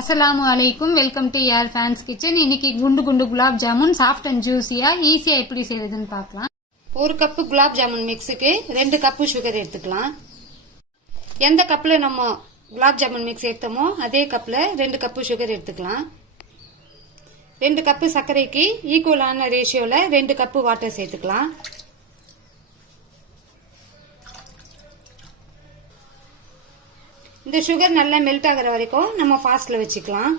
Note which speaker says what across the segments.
Speaker 1: அஸ்லாம் வலைக்கும் welcome to air fans kitchen இன்னைக்கு குண்டு குண்டு குலாப் ஜாமுன் சாஃப்ட் அண்ட் ஜூஸியா ஈஸியா எப்படி செய்யறதுன்னு பார்க்கலாம். ஒரு கப்பு குலாப் ஜாமுன் மிக்ஸுக்கு ரெண்டு கப்பு சுகர் எடுத்துக்கலாம். எந்த கப்பில் நம்ம குலாப் ஜாமுன் மிக்ஸ் எடுத்தோமோ அதே கப்பில் ரெண்டு கப்பு சுகர் எடுத்துக்கலாம். ரெண்டு கப்பு சர்க்கரைக்கு ஈக்குவலான ரேஷியோவில் ரெண்டு கப்பு வாட்டர் சேர்த்துக்கலாம். இந்த சுகர் நல்லா மெல்ட் ஆகிற வரைக்கும் நம்ம ஃபாஸ்டில் வச்சுக்கலாம்.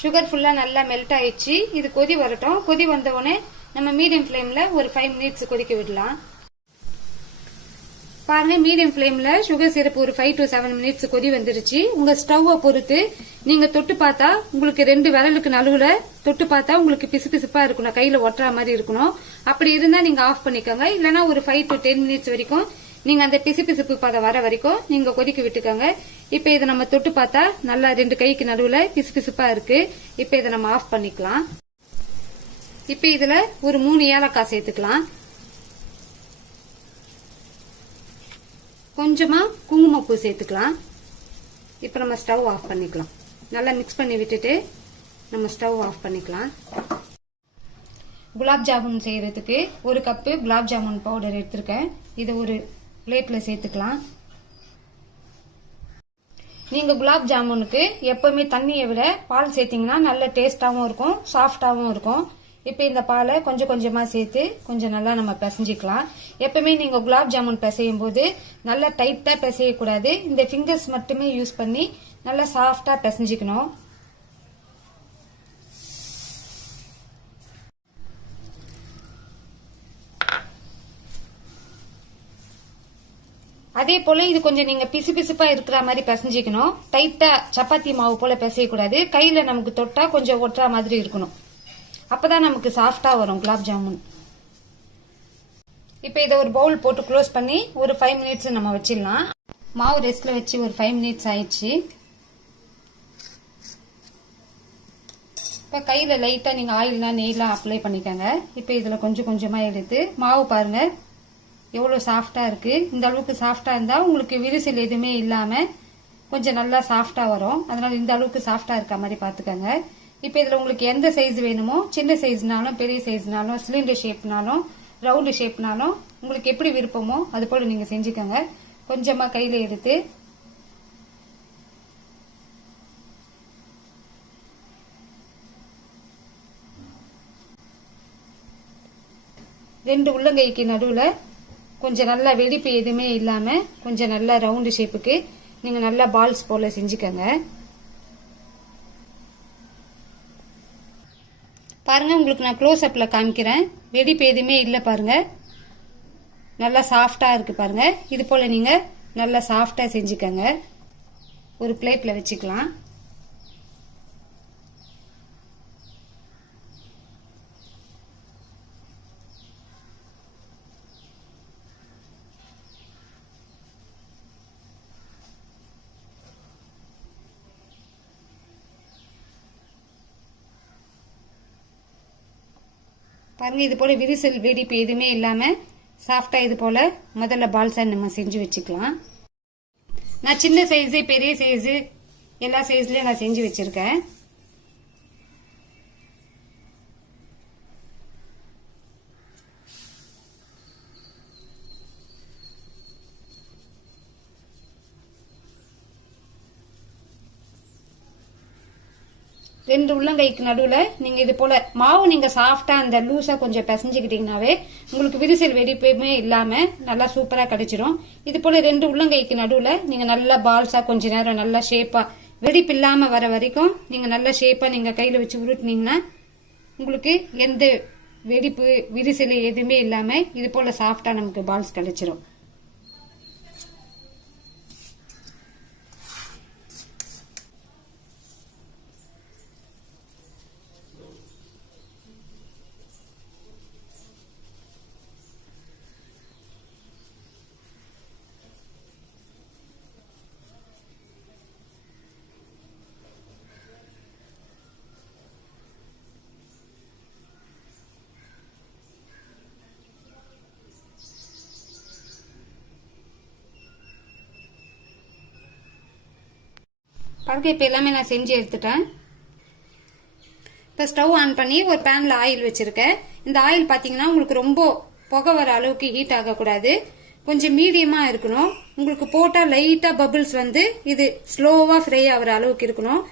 Speaker 1: சுகர் ஃபுல்லாக நல்லா மெல்ட் ஆயிடுச்சு. இது கொதி வரட்டும். கொதி வந்தவுடனே நம்ம மீடியம் ஃப்ளேமில் ஒரு ஃபைவ் மினிட்ஸ் கொதிக்க விடலாம். பாருங்க மீடியம் ஃப்ளேமில் சுகர் சிறப்பு ஒரு ஃபைவ் டு செவன் மினிட்ஸ் கொதி வந்துருச்சு உங்கள் ஸ்டவ்வை பொறுத்து நீங்கள் தொட்டு பார்த்தா உங்களுக்கு ரெண்டு விரலுக்கு நடுவில் தொட்டு பார்த்தா உங்களுக்கு பிசு பிசுப்பாக இருக்கணும். கையில் ஒட்டுற மாதிரி இருக்கணும். அப்படி இருந்தால் நீங்கள் ஆஃப் பண்ணிக்கோங்க. இல்லைன்னா ஒரு ஃபைவ் டு டென் மினிட்ஸ் வரைக்கும் நீங்க அந்த பிசு பிசுப்பு பதம் வர வரைக்கும் நீங்க கொதிக்க விட்டுக்கோங்க. இப்ப இதை நம்ம தொட்டு பார்த்தா நல்லா ரெண்டு கைக்கு நடுவுல பிசு பிசுப்பா இருக்கு. இப்ப இதை நம்ம ஆஃப் பண்ணிக்கலாம். இப்ப இதுல ஒரு மூணு ஏலக்காய் சேர்த்துக்கலாம். கொஞ்சமா குங்குமப்பூ சேர்த்துக்கலாம். இப்ப நம்ம ஸ்டவ் ஆஃப் பண்ணிக்கலாம். நல்லா மிக்ஸ் பண்ணி விட்டுட்டு நம்ம ஸ்டவ் ஆஃப் பண்ணிக்கலாம். குலாப் ஜாமுன் செய்யறதுக்கு ஒரு கப்பு குலாப் ஜாமுன் பவுடர் எடுத்திருக்கேன். இதை ஒரு பிளேட்டில் சேர்த்துக்கலாம். நீங்கள் குலாப் ஜாமுனுக்கு எப்போவுமே தண்ணியை விட பால் சேர்த்தீங்கன்னா நல்ல டேஸ்ட்டாகவும் இருக்கும் சாஃப்டாகவும் இருக்கும். இப்போ இந்த பாலை கொஞ்சம் கொஞ்சமாக சேர்த்து கொஞ்சம் நல்லா நம்ம பிசைஞ்சிக்கலாம். எப்பவுமே நீங்கள் குலாப் ஜாமுன் பிசையும் போது நல்லா டைட்டாக பிசையக்கூடாது. இந்த ஃபிங்கர்ஸ் மட்டுமே யூஸ் பண்ணி நல்லா சாஃப்டாக பிசைஞ்சிக்கணும். அதே போல இது கொஞ்சம் நீங்க பிசு பிசுப்பா இருக்கிற மாதிரி பிசைஞ்சிக்கணும். டைட்டா சப்பாத்தி மாவு போல பிசையக்கூடாது. கையில நமக்கு தொட்டா கொஞ்சம் ஒட்டுற மாதிரி இருக்கணும். அப்பதான் நமக்கு சாஃப்டா வரும் குலாப் ஜாமுன். இப்ப இதை ஒரு பவுல் போட்டு க்ளோஸ் பண்ணி ஒரு ஃபைவ் மினிட்ஸ் நம்ம வச்சிடலாம். மாவு ரெஸ்ட்ல வச்சு ஒரு ஃபைவ் மினிட்ஸ் ஆயிடுச்சு. இப்ப கையில லைட்டா நீங்க ஆயில்லாம் நெய்லாம் அப்ளை பண்ணிக்கோங்க. இப்ப இதுல கொஞ்சம் கொஞ்சமா எடுத்து மாவு பாருங்க. எவ்வளோ சாஃப்டாக இருக்குது இந்த அளவுக்கு சாஃப்டாக இருந்தால் உங்களுக்கு விரிசல் எதுவுமே இல்லாமல் கொஞ்சம் நல்லா சாஃப்டாக வரும். அதனால் இந்த அளவுக்கு சாஃப்டாக இருக்க மாதிரி பார்த்துக்கோங்க. இப்போ இதில் உங்களுக்கு எந்த சைஸ் வேணுமோ சின்ன சைஸ்னாலும் பெரிய சைஸ்னாலும் சிலிண்டர் ஷேப்னாலும் ரவுண்டு ஷேப்னாலும் உங்களுக்கு எப்படி விருப்பமோ அது போல் நீங்கள் செஞ்சுக்கோங்க. கொஞ்சமாக கையில் எடுத்து ரெண்டு உள்ளங்கைக்கு நடுவில் கொஞ்சம் நல்லா வெடிப்பு எதுவுமே இல்லாமல் கொஞ்சம் நல்லா ரவுண்டு ஷேப்புக்கு நீங்கள் நல்லா பால்ஸ் போல் செஞ்சுக்கோங்க. பாருங்கள் உங்களுக்கு நான் க்ளோஸ் காமிக்கிறேன். வெடிப்பு எதுவுமே இல்லை பாருங்கள் நல்லா சாஃப்டாக இருக்குது பாருங்கள் இது போல் நீங்கள் நல்லா சாஃப்டாக செஞ்சுக்கோங்க. ஒரு பிளேட்டில் வச்சுக்கலாம். பாருங்கள் இது போல் விரிசல் வெடிப்பு எதுவுமே இல்லாமல் சாஃப்டாக இது போல் முதல்ல பால்ஸா நம்ம செஞ்சு வச்சுக்கலாம். நான் சின்ன சைஸு பெரிய சைஸு எல்லா சைஸ்லேயும் நான் செஞ்சு வச்சுருக்கேன். ரெண்டு உள்ளங்கைக்கு நடுவில் நீங்கள் இது போல் மாவு நீங்கள் சாஃப்டாக அந்த லூஸாக கொஞ்சம் பிசைஞ்சுக்கிட்டிங்கனாவே உங்களுக்கு விரிசல் வெடிப்புமே இல்லாமல் நல்லா சூப்பராக கிடைச்சிரும். இது போல் ரெண்டு உள்ளங்கைக்கு நடுவில் நீங்கள் நல்லா பால்ஸாக கொஞ்ச நேரம் நல்லா ஷேப்பாக வெடிப்பு இல்லாமல் வர வரைக்கும் நீங்கள் நல்லா ஷேப்பாக நீங்கள் கையில் வச்சு உருட்டுனீங்கன்னா உங்களுக்கு எந்த வெடிப்பு விரிசல் எதுவுமே இல்லாமல் இது போல் சாஃப்டாக நமக்கு பால்ஸ் கிடைச்சிரும். பாருங்க இப்போ எல்லாமே நான் செஞ்சு எடுத்துட்டேன். இப்போ ஸ்டவ் ஆன் பண்ணி ஒரு பேனில் ஆயில் வச்சுருக்கேன். இந்த ஆயில் பார்த்தீங்கன்னா உங்களுக்கு ரொம்ப புகை வர அளவுக்கு ஹீட் ஆகக்கூடாது. கொஞ்சம் மீடியமாக இருக்கணும். உங்களுக்கு போட்டால் லைட்டாக பபிள்ஸ் வந்து இது ஸ்லோவாக ஃப்ரை ஆகிற அளவுக்கு இருக்கணும்.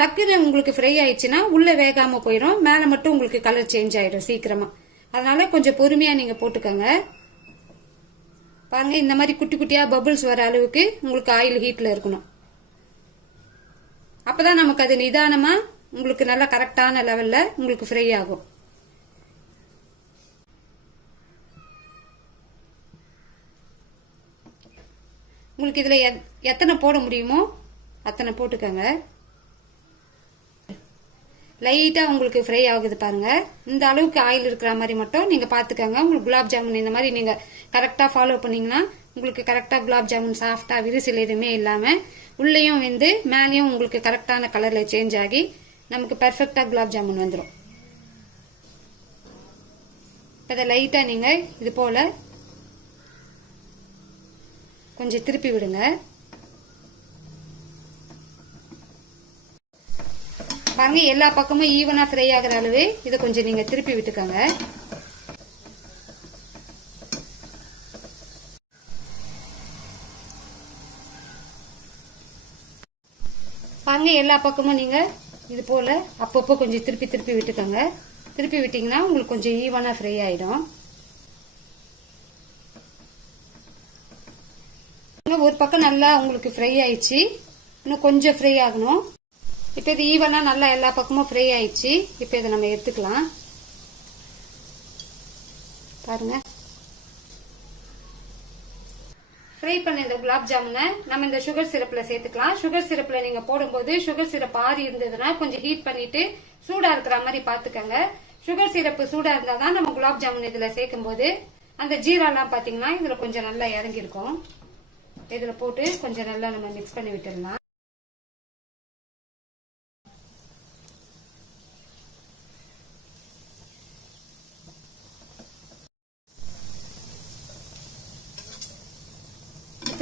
Speaker 1: டக்குன்னு உங்களுக்கு ஃப்ரை ஆயிடுச்சுன்னா உள்ளே வேகாமல் போயிடும். மேலே மட்டும் உங்களுக்கு கலர் சேஞ்ச் ஆகிடும் சீக்கிரமாக அதனால கொஞ்சம் பொறுமையாக நீங்கள் போட்டுக்கோங்க. பாருங்கள் இந்த மாதிரி குட்டி குட்டியாக பபிள்ஸ் வர அளவுக்கு உங்களுக்கு ஆயில் ஹீட்டில் இருக்கணும். அப்பதான் நமக்கு அது நிதானமா உங்களுக்கு நல்ல கரெக்டான லெவல்ல உங்களுக்கு ஃப்ரை ஆகும். உங்களுக்கு இதுல எத்- எத்தனை போட முடியுமோ அத்தனை போட்டுக்கோங்க. லைட்டா உங்களுக்கு ஃப்ரை ஆகுது பாருங்க. இந்த அளவுக்கு ஆயில் இருக்கிற மாதிரி மட்டும் நீங்க பாத்துக்கோங்க. உங்களுக்கு குலாப் ஜாமுன் இந்த மாதிரி நீங்க கரெக்டா ஃபாலோ பண்ணீங்கன்னா உங்களுக்கு கரெக்டாக குலாப் ஜாமுன் சாஃப்டாக விரிசல் எதுவுமே இல்லாமல் உள்ளேயும் வந்து மேலேயும் உங்களுக்கு கரெக்டான கலரில் சேஞ்ச் ஆகி நமக்கு பர்ஃபெக்டாக குலாப் ஜாமுன் வந்துடும் இப்போ அதை லைட்டாக நீங்கள் இது போல் கொஞ்சம் திருப்பி விடுங்க. பாருங்க எல்லா பக்கமும் ஈவனாக ஃப்ரை ஆகிற அளவு இதை கொஞ்சம் நீங்கள் திருப்பி விட்டுக்கோங்க. பாருங்க எல்லா பக்கமும் நீங்கள் இது போல் அப்பப்போ கொஞ்சம் திருப்பி திருப்பி விட்டுக்கோங்க. திருப்பி விட்டிங்கன்னா உங்களுக்கு கொஞ்சம் ஈவனாக ஃப்ரை ஆகிடும் ஒரு பக்கம் நல்லா உங்களுக்கு ஃப்ரை ஆயிடுச்சு. இன்னும் கொஞ்சம் ஃப்ரை ஆகணும். இப்போ இது ஈவனாக நல்லா எல்லா பக்கமும் ஃப்ரை ஆயிடுச்சு. இப்போ இதை நம்ம எடுத்துக்கலாம். பாருங்கள் ஃப்ரை பண்ண இந்த குலாப் ஜாமுனை நம்ம இந்த சுகர் சிரப்ல சேர்த்துக்கலாம். சுகர் சிரப்ல நீங்க போடும்போது சுகர் சிரப் ஆறி இருந்ததுன்னா கொஞ்சம் ஹீட் பண்ணிட்டு சூடா இருக்கிற மாதிரி பாத்துக்கோங்க சுகர் சிரப்பு சூடா இருந்தால் தான் நம்ம குலாப் ஜாமுன் இதுல சேர்க்கும் போது அந்த ஜீராலாம் பாத்தீங்கன்னா இதுல கொஞ்சம் நல்லா இறங்கியிருக்கும். இதில் இதுல போட்டு கொஞ்சம் நல்லா நம்ம மிக்ஸ் பண்ணி விட்டுடலாம்.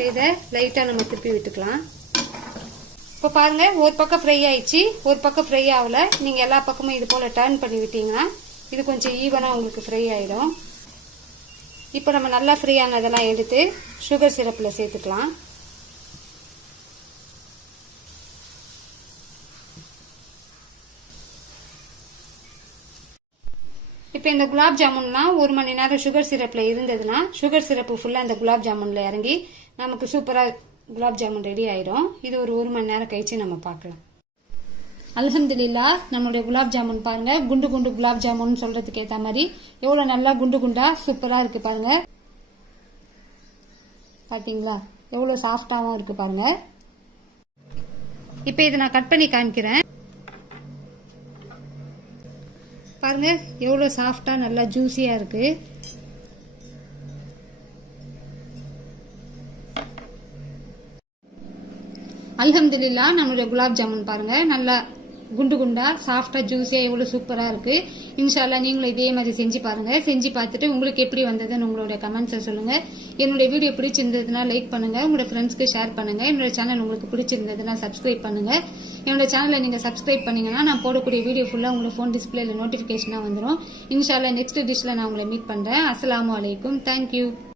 Speaker 1: இப்போ இதை லைட்டாக நம்ம திருப்பி விட்டுக்கலாம். இப்போ பாருங்க ஒரு பக்கம் ஃப்ரை ஆயிடுச்சு. ஒரு பக்கம் ஃப்ரை ஆகல. நீங்கள் எல்லா பக்கமும் இது போல் டர்ன் பண்ணி விட்டீங்கன்னா இது கொஞ்சம் ஈவனாக உங்களுக்கு ஃப்ரை ஆகிடும் இப்போ நம்ம நல்லா ஃப்ரீயானதெல்லாம் எடுத்து சுகர் சிரப்பில் சேர்த்துக்கலாம். இப்போ இந்த குலாப் ஜாமுன்லாம் ஒரு மணி நேரம் சுகர் சிரப்பில் இருந்ததுன்னா சுகர் சிரப்பு ஃபுல்லாக இந்த குலாப் ஜாமுனில் இறங்கி நமக்கு சூப்பராக குலாப் ஜாமுன் ரெடி ஆயிடும் இது ஒரு ஒரு மணி நேரம் கழிச்சு நம்ம பார்க்கலாம். அல்ஹம்துலில்லா நம்மளுடைய குலாப் ஜாமுன் பாருங்க. குண்டு குண்டு குலாப் ஜாமுன் சொல்றதுக்கு ஏற்ற மாதிரி எவ்வளோ நல்லா குண்டு குண்டா சூப்பராக இருக்கு பாருங்க. பார்த்தீங்களா எவ்வளோ சாஃப்டாகவும் இருக்கு பாருங்க. இப்போ இதை நான் கட் பண்ணி காமிக்கிறேன். பாருங்க எவ்வளோ சாஃப்டா நல்லா ஜூஸியா இருக்கு. அல்ஹம்துல்லா நம்மளுடைய குலாப் ஜாமுன் பாருங்க. நல்லா குண்டு குண்டா சாஃப்டா ஜூஸியா எவ்வளவு சூப்பரா இருக்கு. இன்ஷால்லா நீங்களும் இதே மாதிரி செஞ்சு பாருங்க. செஞ்சு பார்த்துட்டு உங்களுக்கு எப்படி வந்ததுன்னு உங்களுடைய கமெண்ட்ஸை சொல்லுங்க. என்னுடைய வீடியோ பிடிச்சிருந்ததுன்னா லைக் பண்ணுங்க. உங்களோட ஃப்ரெண்ட்ஸ்க்கு ஷேர் பண்ணுங்க. என்னோட சேனல் உங்களுக்கு பிடிச்சிருந்ததுன்னா சப்ஸ்கிரைப் பண்ணுங்க. என்னோட சேனலை நீங்க சப்ஸ்கிரைப் பண்ணீங்கன்னா நான் போடக்கூடிய வீடியோ ஃபுல்லா உங்களுக்கு ஃபோன் டிஸ்பிளேல நோட்டிபிகேஷனா வந்துடும் இன்ஷால்லா நெக்ஸ்ட் டிஷ்ல நான் உங்களை மீட் பண்றேன். அஸ்ஸலாமு அலைக்கும். தேங்க்யூ